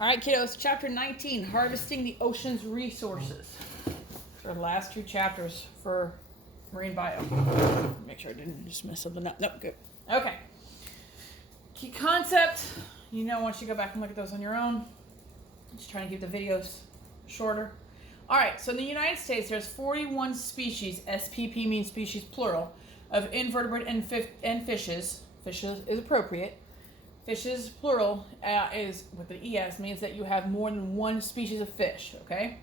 All right, kiddos, chapter 19, Harvesting the Ocean's Resources. Our last two chapters for marine bio. Make sure I didn't just mess something up. Nope, good. Okay. Key concept. Once you go back and look at those on your own, just trying to keep the videos shorter. All right, so in the United States, there's 41 species, SPP means species plural, of invertebrate and fishes. Fishes is appropriate. Fishes, plural, is with the ES, means that you have more than one species of fish, okay?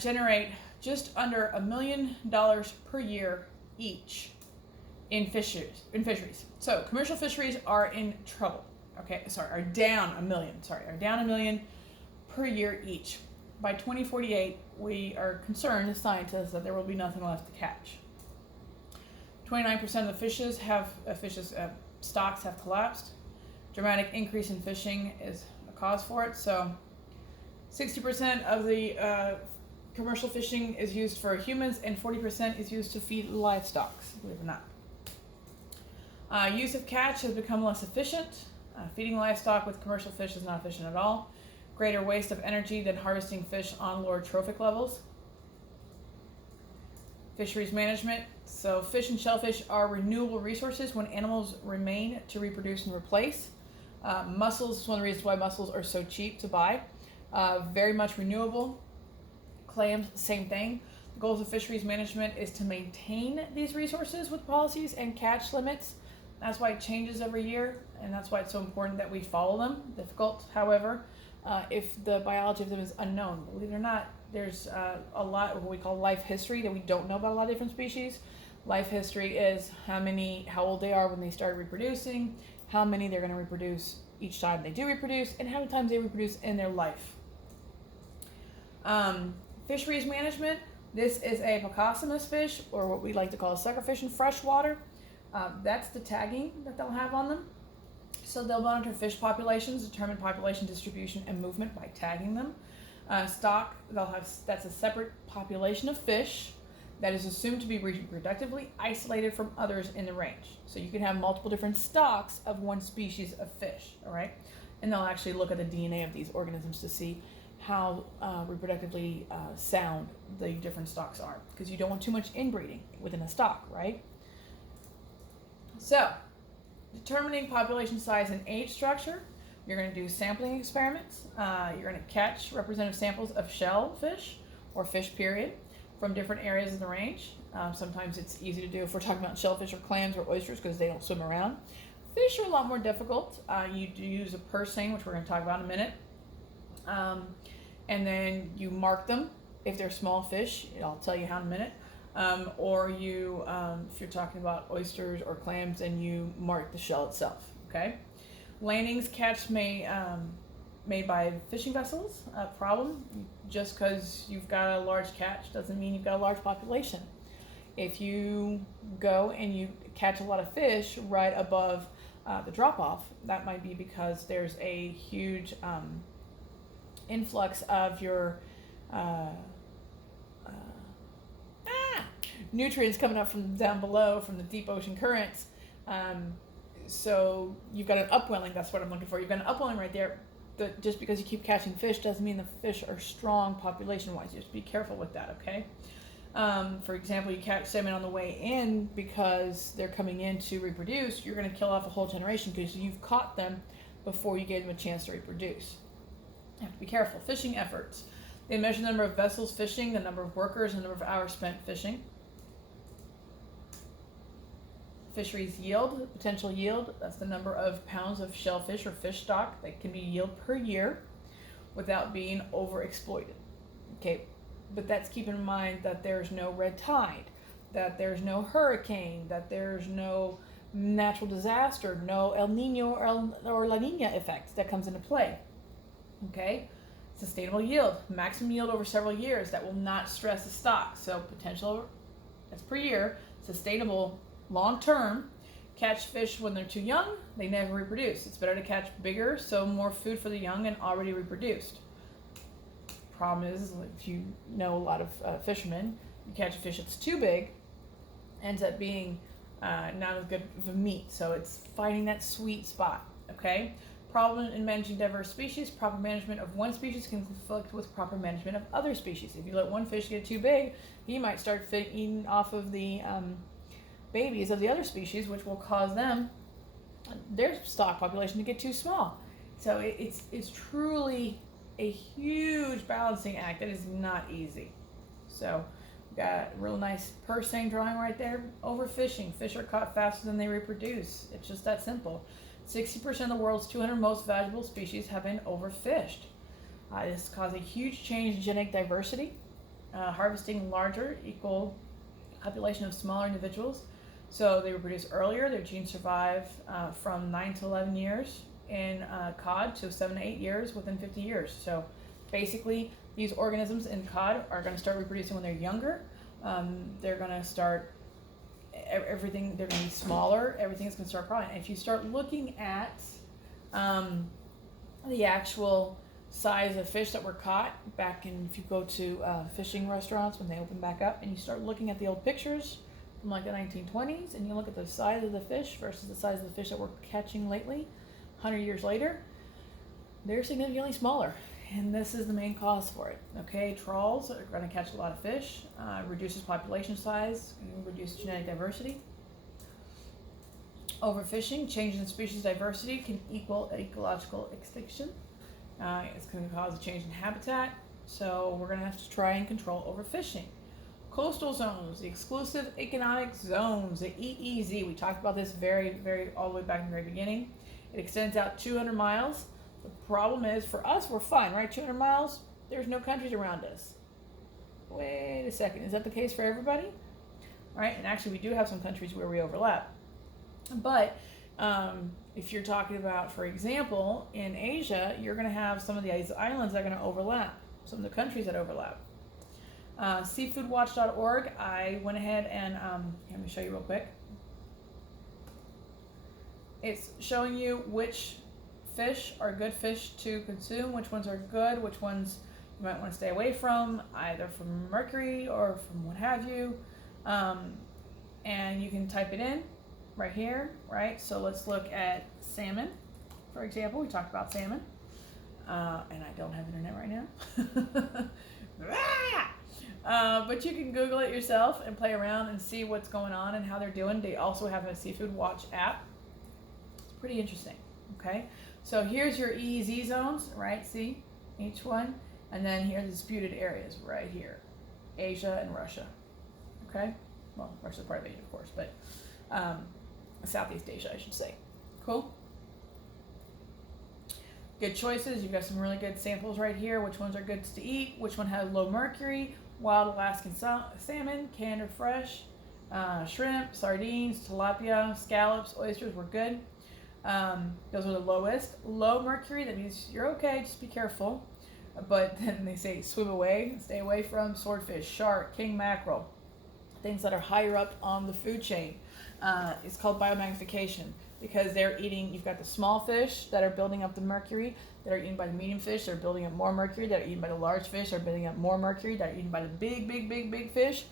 Generate just under $1 million per year each in fisheries. So commercial fisheries are in trouble, okay? Are down $1 million per year each. By 2048, we are concerned as scientists that there will be nothing left to catch. 29% of the fishes stocks have collapsed. Dramatic increase in fishing is a cause for it. So 60% of the commercial fishing is used for humans and 40% is used to feed livestock, believe it or not. Use of catch has become less efficient. Feeding livestock with commercial fish is not efficient at all. Greater waste of energy than harvesting fish on lower trophic levels. Fisheries management. So fish and shellfish are renewable resources when animals remain to reproduce and replace. Mussels is one of the reasons why mussels are so cheap to buy. Very much renewable. Clams, same thing. The goals of fisheries management is to maintain these resources with policies and catch limits. That's why it changes every year, and that's why it's so important that we follow them. Difficult, however, if the biology of them is unknown. Believe it or not, there's a lot of what we call life history that we don't know about a lot of different species. Life history is how old they are when they start reproducing, how many they're going to reproduce each time they do reproduce, and how many times they reproduce in their life. Fisheries management. This is a Pocossamus fish, or what we like to call a suckerfish in freshwater. That's the tagging that they'll have on them. So they'll monitor fish populations, determine population distribution and movement by tagging them. Stock, that's a separate population of fish that is assumed to be reproductively isolated from others in the range. So you can have multiple different stocks of one species of fish, all right? And they'll actually look at the DNA of these organisms to see how reproductively sound the different stocks are, because you don't want too much inbreeding within a stock, right? So, determining population size and age structure, you're going to do sampling experiments. You're going to catch representative samples of shellfish or fish period from different areas of the range. Sometimes it's easy to do if we're talking about shellfish or clams or oysters because they don't swim around. Fish are a lot more difficult. You do use a pursing, which we're going to talk about in a minute. And then you mark them. If they're small fish, I'll tell you how in a minute. Or you, if you're talking about oysters or clams, and you mark the shell itself, okay? Landings catch made by fishing vessels. Problem, just because you've got a large catch doesn't mean you've got a large population. If you go and you catch a lot of fish right above the drop-off, that might be because there's a huge influx of your nutrients coming up from down below from the deep ocean currents. So you've got an upwelling, that's what I'm looking for. You've got an upwelling right there. But just because you keep catching fish doesn't mean the fish are strong population-wise. You have to be careful with that, okay? For example, you catch salmon on the way in because they're coming in to reproduce. You're going to kill off a whole generation because you've caught them before you gave them a chance to reproduce. You have to be careful. Fishing efforts. They measure the number of vessels fishing, the number of workers, and the number of hours spent fishing. Fisheries yield, potential yield, that's the number of pounds of shellfish or fish stock that can be yield per year without being overexploited. Okay, but that's keeping in mind that there's no red tide, that there's no hurricane, that there's no natural disaster, no El Nino or La Nina effect that comes into play. Okay, sustainable yield, maximum yield over several years that will not stress the stock. So potential, that's per year, sustainable long term. Catch fish when they're too young, they never reproduce. It's better to catch bigger, so more food for the young and already reproduced. Problem is, if you know a lot of fishermen, you catch a fish that's too big, ends up being not as good of a meat. So it's finding that sweet spot, okay? problem in managing diverse species. Proper management of one species can conflict with proper management of other species. If you let one fish get too big, he might start eating off of the babies of the other species, which will cause their stock population to get too small. So it's truly a huge balancing act that is not easy. So we've got a real nice purse seine drawing right there. Overfishing. Fish are caught faster than they reproduce. It's just that simple. 60% of the world's 200 most valuable species have been overfished. This caused a huge change in genetic diversity. Harvesting larger equal population of smaller individuals. So they reproduce earlier. Their genes survive from 9 to 11 years in cod to 7 to 8 years within 50 years. So basically, these organisms in cod are going to start reproducing when they're younger. They're going to start everything. They're going to be smaller. Everything's going to start growing. And if you start looking at the actual size of fish that were caught back in, if you go to fishing restaurants when they open back up, and you start looking at the old pictures from like the 1920s, and you look at the size of the fish versus the size of the fish that we're catching lately, 100 years later, they're significantly smaller. And this is the main cause for it. Okay, trawls are going to catch a lot of fish, reduces population size, reduces genetic diversity. Overfishing, changes in species diversity can equal ecological extinction. It's going to cause a change in habitat, so we're going to have to try and control overfishing. Coastal zones, the exclusive economic zones, the EEZ. We talked about this very all the way back in the very beginning. It extends out 200 miles. The problem is, for us, we're fine, right? 200 miles, there's no countries around us. Wait a second, is that the case for everybody? All right, and actually we do have some countries where we overlap. But if you're talking about, for example, in Asia, you're going to have some of these islands that are going to overlap, some of the countries that overlap. Seafoodwatch.org, I went ahead and, let me show you real quick. It's showing you which fish are good fish to consume, which ones are good, which ones you might want to stay away from, either from mercury or from what have you. And you can type it in right here, right? So let's look at salmon, for example. We talked about salmon. And I don't have internet right now. But you can Google it yourself and play around and see what's going on and how they're doing. They also have a Seafood Watch app. It's pretty interesting, okay? So here's your EEZ zones, right? See, each one. And then here's the disputed areas right here. Asia and Russia, okay? Well, Russia's part of Asia, of course, but Southeast Asia, I should say. Cool? Good choices. You've got some really good samples right here. Which ones are good to eat? Which one has low mercury? Wild Alaskan salmon, canned or fresh. Shrimp, sardines, tilapia, scallops, oysters were good. Those are the lowest. Low mercury, that means you're okay, just be careful. But then they say swim away, stay away from swordfish, shark, king mackerel, things that are higher up on the food chain. It's called biomagnification because they're eating, you've got the small fish that are building up the mercury, that are eaten by the medium fish, that are building up more mercury, that are eaten by the large fish, that are building up more mercury, that are eaten by the big fish,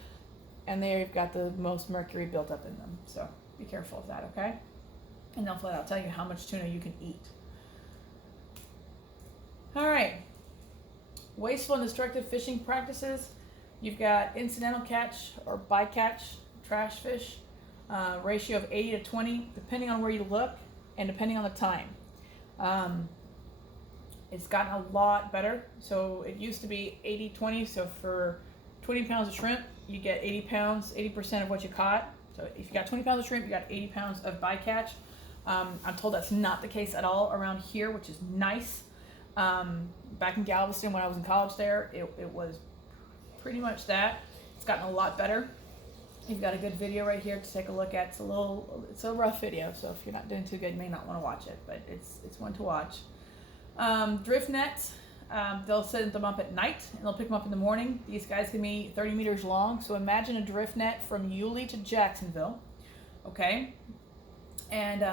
and they've got the most mercury built up in them. So be careful of that, okay? And they'll flat out tell you how much tuna you can eat. All right. Wasteful and destructive fishing practices. You've got incidental catch or bycatch, trash fish, ratio of 80 to 20, depending on where you look and depending on the time. It's gotten a lot better. So it used to be 80-20. So for 20 pounds of shrimp, you get 80 pounds, 80% of what you caught. So if you got 20 pounds of shrimp, you got 80 pounds of bycatch. I'm told that's not the case at all around here, which is nice. Back in Galveston when I was in college there, it was pretty much that. It's gotten a lot better. You've got a good video right here to take a look at. It's a rough video, so if you're not doing too good, you may not want to watch it, but it's one to watch. Drift nets, they'll set them up at night and they'll pick them up in the morning. These guys can be 30 meters long, so imagine a drift net from Yulee to Jacksonville, okay? And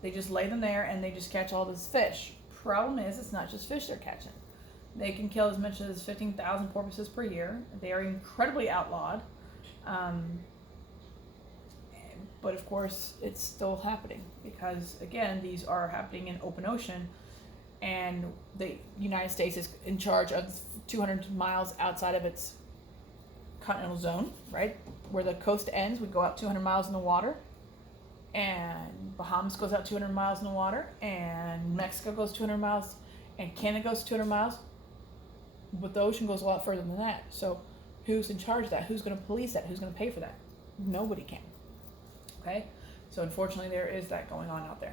they just lay them there and they just catch all this fish. Problem is, it's not just fish they're catching. They can kill as much as 15,000 porpoises per year. They are incredibly outlawed. But of course, it's still happening because, again, these are happening in open ocean, and the United States is in charge of 200 miles outside of its continental zone, right? Where the coast ends, we go out 200 miles in the water, and Bahamas goes out 200 miles in the water, and Mexico goes 200 miles, and Canada goes 200 miles, but the ocean goes a lot further than that. So who's in charge of that? Who's going to police that? Who's going to pay for that? Nobody can. Okay? So unfortunately, there is that going on out there.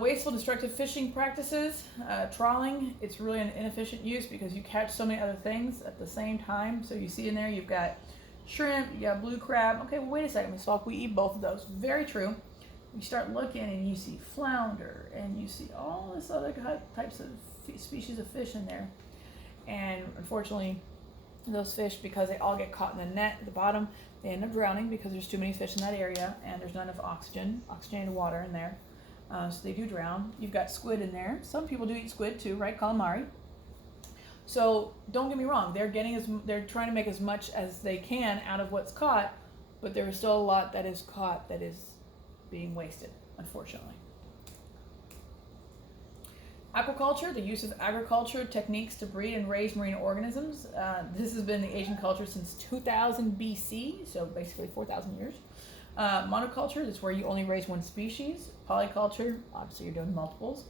Wasteful, destructive fishing practices. Trawling, it's really an inefficient use because you catch so many other things at the same time. So you see in there, you've got shrimp, you got blue crab. Okay, well, wait a second, Miss Falk, we eat both of those. Very true. You start looking and you see flounder and you see all this other types of species of fish in there. And unfortunately, those fish, because they all get caught in the net at the bottom, they end up drowning because there's too many fish in that area and there's not enough oxygenated water in there. So they do drown. You've got squid in there. Some people do eat squid too, right? Calamari. So don't get me wrong. They're trying to make as much as they can out of what's caught, but there is still a lot that is caught that is being wasted, unfortunately. Aquaculture, the use of agriculture techniques to breed and raise marine organisms. This has been the Asian culture since 2000 BC, so basically 4,000 years. Monoculture is where you only raise one species. Polyculture, obviously you're doing multiples.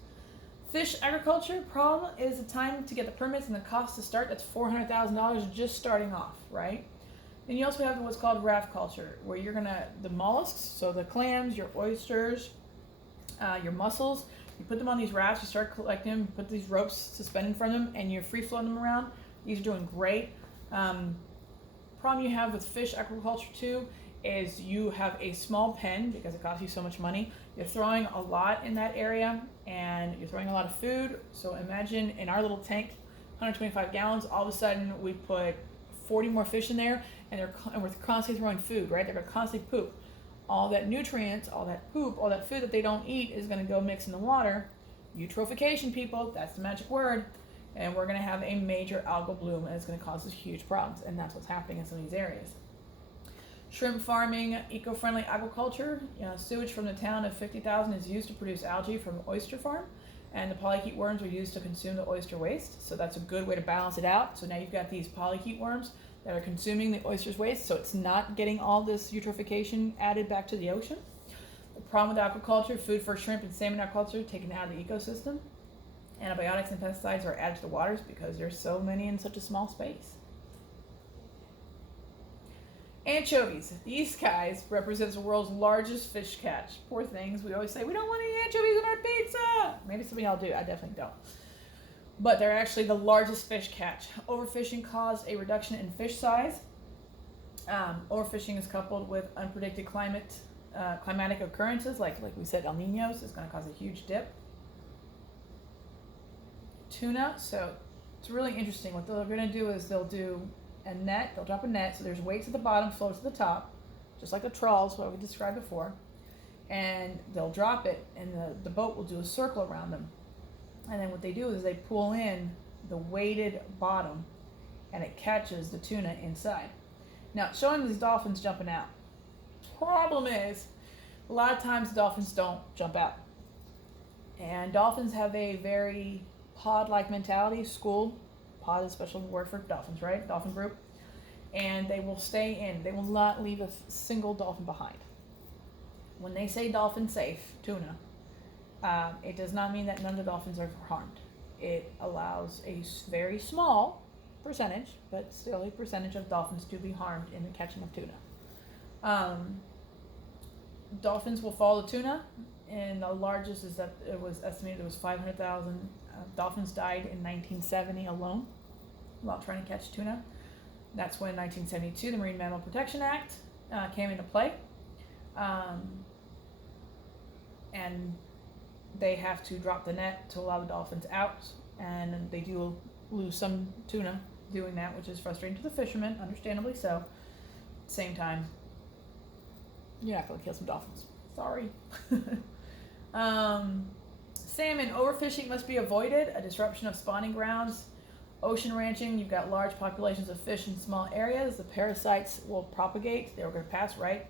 Fish agriculture, problem is the time to get the permits and the cost to start. That's $400,000 just starting off, right? Then you also have what's called raft culture, where you're the mollusks, so the clams, your oysters, your mussels, you put them on these rafts, you start collecting them, put these ropes suspended from them, and you're free floating them around. These are doing great. Problem you have with fish aquaculture too is you have a small pen because it costs you so much money. You're throwing a lot in that area and you're throwing a lot of food. So imagine in our little tank, 125 gallons, all of a sudden we put 40 more fish in there and we're constantly throwing food, right? They're gonna constantly poop. All that nutrients, all that poop, all that food that they don't eat is gonna go mix in the water. Eutrophication, people, that's the magic word. And we're gonna have a major algal bloom and it's gonna cause us huge problems. And that's what's happening in some of these areas. Shrimp farming, eco-friendly aquaculture. Sewage from the town of 50,000 is used to produce algae from oyster farm, and the polychaete worms are used to consume the oyster waste. So that's a good way to balance it out. So now you've got these polychaete worms that are consuming the oyster's waste, so it's not getting all this eutrophication added back to the ocean. The problem with aquaculture, food for shrimp and salmon aquaculture taken out of the ecosystem. Antibiotics and pesticides are added to the waters because there's so many in such a small space. Anchovies. These guys represent the world's largest fish catch. Poor things. We always say, we don't want any anchovies in our pizza. Maybe some of y'all do. I definitely don't. But they're actually the largest fish catch. Overfishing caused a reduction in fish size. Overfishing is coupled with unpredicted climatic occurrences, like we said, El Niños is going to cause a huge dip. Tuna. So it's really interesting. What they're going to do is they'll do a net, they'll drop a net, so there's weights at the bottom, floats at the top, just like the trawls, what we described before, and they'll drop it, and the boat will do a circle around them. And then what they do is they pull in the weighted bottom, and it catches the tuna inside. Now, it's showing these dolphins jumping out. Problem is, a lot of times dolphins don't jump out. And dolphins have a very pod-like mentality, school. Pod is a special word for dolphins, right? Dolphin group. And they will stay in. They will not leave a single dolphin behind. When they say dolphin safe, tuna, it does not mean that none of the dolphins are harmed. It allows a very small percentage, but still a percentage of dolphins to be harmed in the catching of tuna. Dolphins will follow the tuna, and the largest is that it was estimated it was 500,000 dolphins died in 1970 alone while trying to catch tuna. That's when in 1972 the Marine Mammal Protection Act came into play. And they have to drop the net to allow the dolphins out, and they do lose some tuna doing that, which is frustrating to the fishermen, understandably so. At the same time, you're not going to kill some dolphins. Sorry. Salmon, overfishing must be avoided, a disruption of spawning grounds. Ocean ranching, you've got large populations of fish in small areas. The parasites will propagate. They're going to pass, right?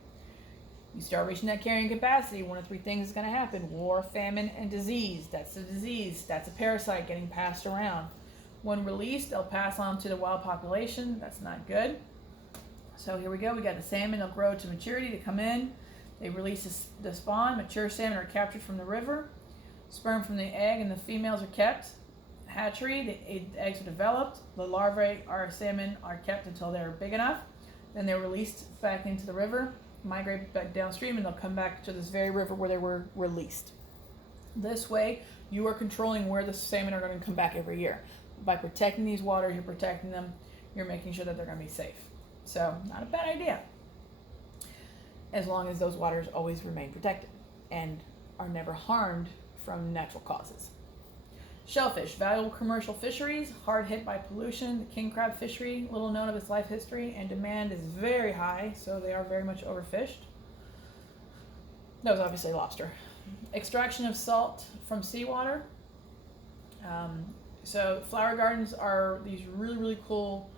You start reaching that carrying capacity, one of three things is going to happen: war, famine, and disease. That's a disease. That's a parasite getting passed around. When released, they'll pass on to the wild population. That's not good. So here we go. We got the salmon. They'll grow to maturity to come in. They release the spawn. Mature salmon are captured from the river. Sperm from the egg and the females are kept. Hatchery, the eggs are developed. The larvae are salmon are kept until they're big enough. Then they're released back into the river, migrate back downstream, and they'll come back to this very river where they were released. This way, you are controlling where the salmon are going to come back every year. By protecting these waters, you're protecting them. You're making sure that they're going to be safe. So, not a bad idea. As long as those waters always remain protected and are never harmed from natural causes. Shellfish, valuable commercial fisheries, hard hit by pollution. The king crab fishery, little known of its life history, and demand is very high, so they are very much overfished. That was obviously lobster. Extraction of salt from seawater. So flower gardens are these really, really cool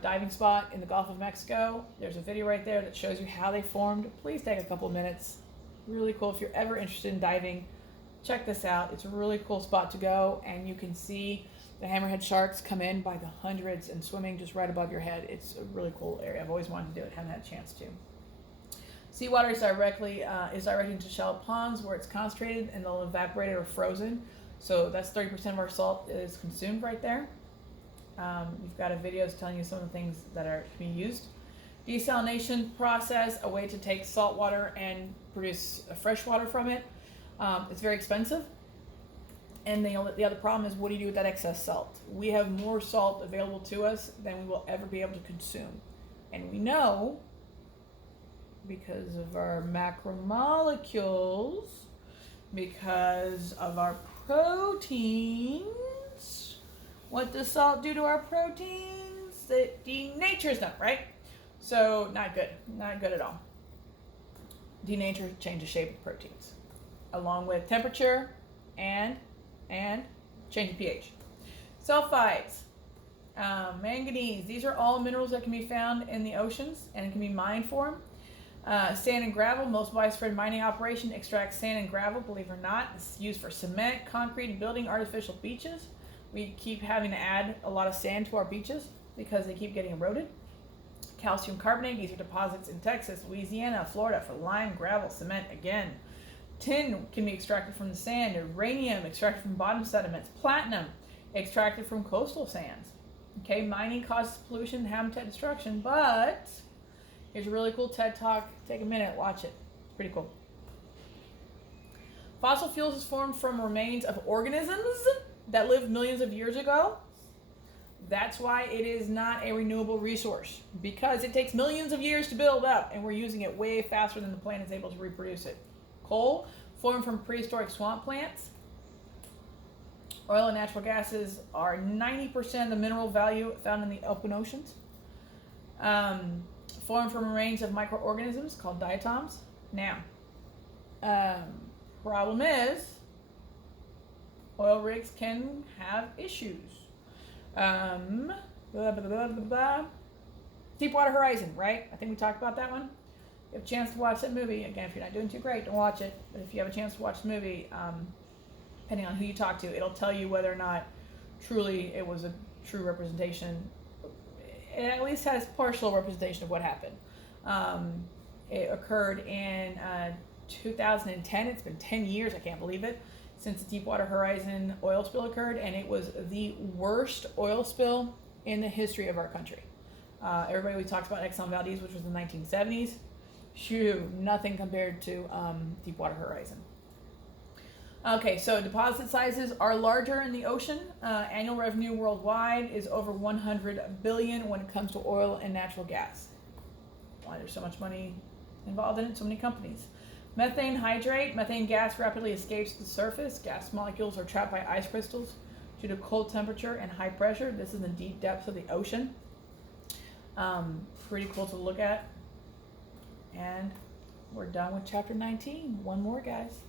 diving spot in the Gulf of Mexico. There's a video right there that shows you how they formed. Please take a couple minutes. Really cool. If you're ever interested in diving, check this out. It's a really cool spot to go, and you can see the hammerhead sharks come in by the hundreds and swimming just right above your head. It's a really cool area. I've always wanted to do it, haven't had a chance to. Seawater is directly into shallow ponds where it's concentrated and they'll evaporate or frozen. So that's 30% of our salt is consumed right there. You've got a video telling you some of the things that are being used. Desalination process, a way to take salt water and produce fresh water from it. It's very expensive. And the other problem is, what do you do with that excess salt? We have more salt available to us than we will ever be able to consume. And we know, because of our macromolecules, because of our proteins, what does salt do to our proteins? It denatures them, right? So not good at all. Denature changes shape of proteins, along with temperature and change of pH. Sulfides, manganese, these are all minerals that can be found in the oceans and can be mined for them. Sand and gravel, most widespread mining operation extracts sand and gravel, believe it or not. It's used for cement, concrete, building artificial beaches. We keep having to add a lot of sand to our beaches because they keep getting eroded. Calcium carbonate, these are deposits in Texas, Louisiana, Florida for lime, gravel, cement again. Tin can be extracted from the sand. Uranium extracted from bottom sediments. Platinum extracted from coastal sands. Okay, mining causes pollution, habitat destruction, but here's a really cool TED Talk. Take a minute, watch it. It's pretty cool. Fossil fuels is formed from remains of organisms that lived millions of years ago. That's why it is not a renewable resource, because it takes millions of years to build up, and we're using it way faster than the plant is able to reproduce it. Coal, formed from prehistoric swamp plants. Oil and natural gases are 90% of the mineral value found in the open oceans. Formed from remains of microorganisms called diatoms. Now, problem is, oil rigs can have issues. Deepwater Horizon, right? I think we talked about that one. If you have a chance to watch that movie, again, if you're not doing too great, don't watch it. But if you have a chance to watch the movie, depending on who you talk to, it'll tell you whether or not truly it was a true representation. It at least has partial representation of what happened. It occurred in 2010. It's been 10 years, I can't believe it, since the Deepwater Horizon oil spill occurred, and it was the worst oil spill in the history of our country. Everybody always talks about Exxon Valdez, which was in the 1970s. Shoo, nothing compared to Deepwater Horizon. Okay, so deposit sizes are larger in the ocean. Annual revenue worldwide is over $100 billion when it comes to oil and natural gas. Why there's so much money involved in it, so many companies. Methane hydrate, methane gas rapidly escapes the surface. Gas molecules are trapped by ice crystals due to cold temperature and high pressure. This is the deep depths of the ocean. Pretty cool to look at. And we're done with chapter 19. One more, guys.